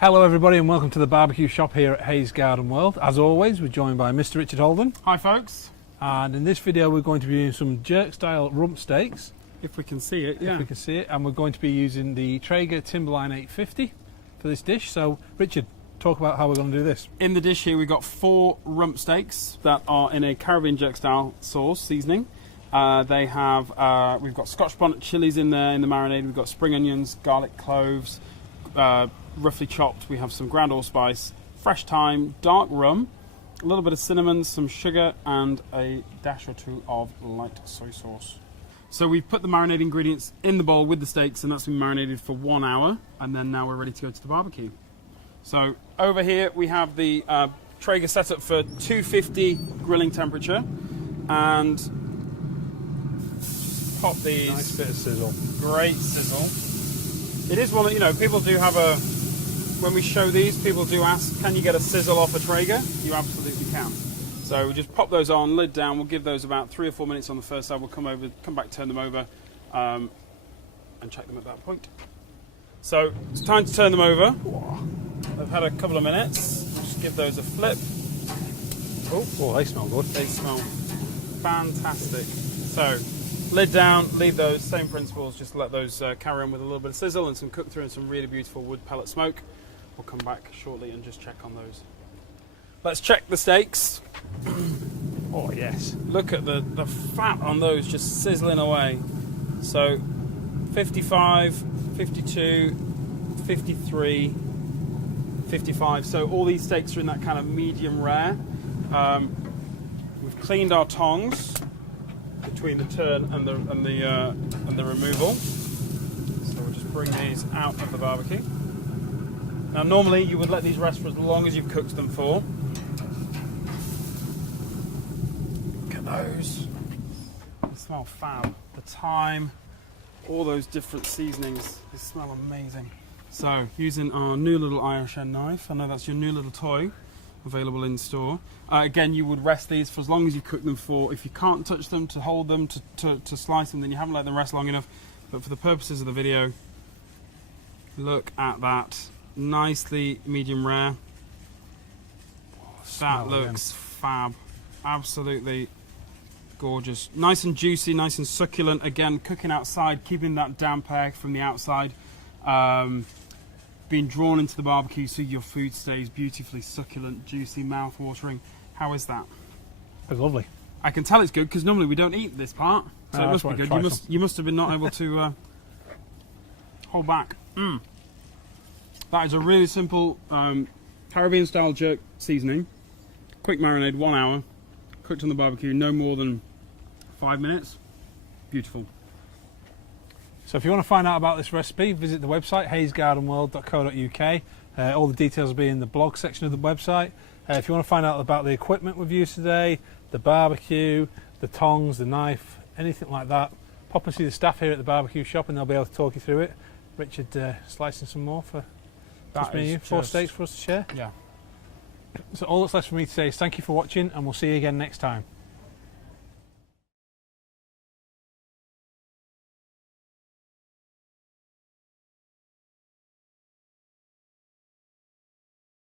Hello everybody and welcome to the barbecue shop here at Hayes Garden World. As always, we're joined by Mr. Richard Holden. Hi folks. And in this video we're going to be doing some jerk style rump steaks. If we can see it, yeah. If we can see it. And we're going to be using the Traeger Timberline 850 for this dish. So Richard, talk about how we're going to do this. In the dish here we've got 4 rump steaks that are in a Caribbean jerk style sauce seasoning. We've got Scotch bonnet chilies in there in the marinade. We've got spring onions, garlic cloves, roughly chopped. We have some ground allspice, fresh thyme, dark rum, a little bit of cinnamon, some sugar, and a dash or two of light soy sauce. So we've put the marinated ingredients in the bowl with the steaks, and that's been marinated for 1 hour, and then now we're ready to go to the barbecue. So over here we have the Traeger set up for 250 grilling temperature, and pop these. Nice bit of sizzle. Great sizzle. It is one that, you know, people do have a, when we show these, people do ask, can you get a sizzle off a Traeger? You absolutely can. So we just pop those on, lid down, we'll give those about 3 or 4 minutes on the first side, we'll come back, turn them over, and check them at that point. So it's time to turn them over. They've had a couple of minutes, we'll just give those a flip. Oh, they smell good. They smell fantastic. So lid down, leave those, same principles, just let those carry on with a little bit of sizzle and some cook through and some really beautiful wood pellet smoke. We'll come back shortly and just check on those. Let's check the steaks. Oh yes. Look at the fat on those just sizzling away. So 55, 52, 53, 55. So all these steaks are in that kind of medium rare. We've cleaned our tongs between the turn and the removal. So we'll just bring these out of the barbecue. Now normally you would let these rest for as long as you've cooked them for. Look at those. They smell fab. The thyme, all those different seasonings, they smell amazing. So using our new little I O Shen knife, I know that's your new little toy, available in store. Again, you would rest these for as long as you cook them for. If you can't touch them, to hold them, to slice them, then you haven't let them rest long enough. But for the purposes of the video, look at that. Nicely medium rare. That looks fab. Absolutely gorgeous. Nice and juicy, nice and succulent. Again, cooking outside, keeping that damp air from the outside. Being drawn into the barbecue so your food stays beautifully succulent, juicy, mouth-watering. How is that? It's lovely. I can tell it's good because normally we don't eat this part, so it must be good. You must have been not able to hold back. That is a really simple Caribbean-style jerk seasoning. Quick marinade, 1 hour, cooked on the barbecue, no more than 5 minutes. Beautiful. So if you want to find out about this recipe, visit the website hayesgardenworld.co.uk. All the details will be in the blog section of the website. If you want to find out about the equipment we've used today, the barbecue, the tongs, the knife, anything like that, pop and see the staff here at the barbecue shop and they'll be able to talk you through it. Richard slicing some more for just me and you, 4 steaks for us to share. Yeah. So all that's left for me to say is thank you for watching and we'll see you again next time.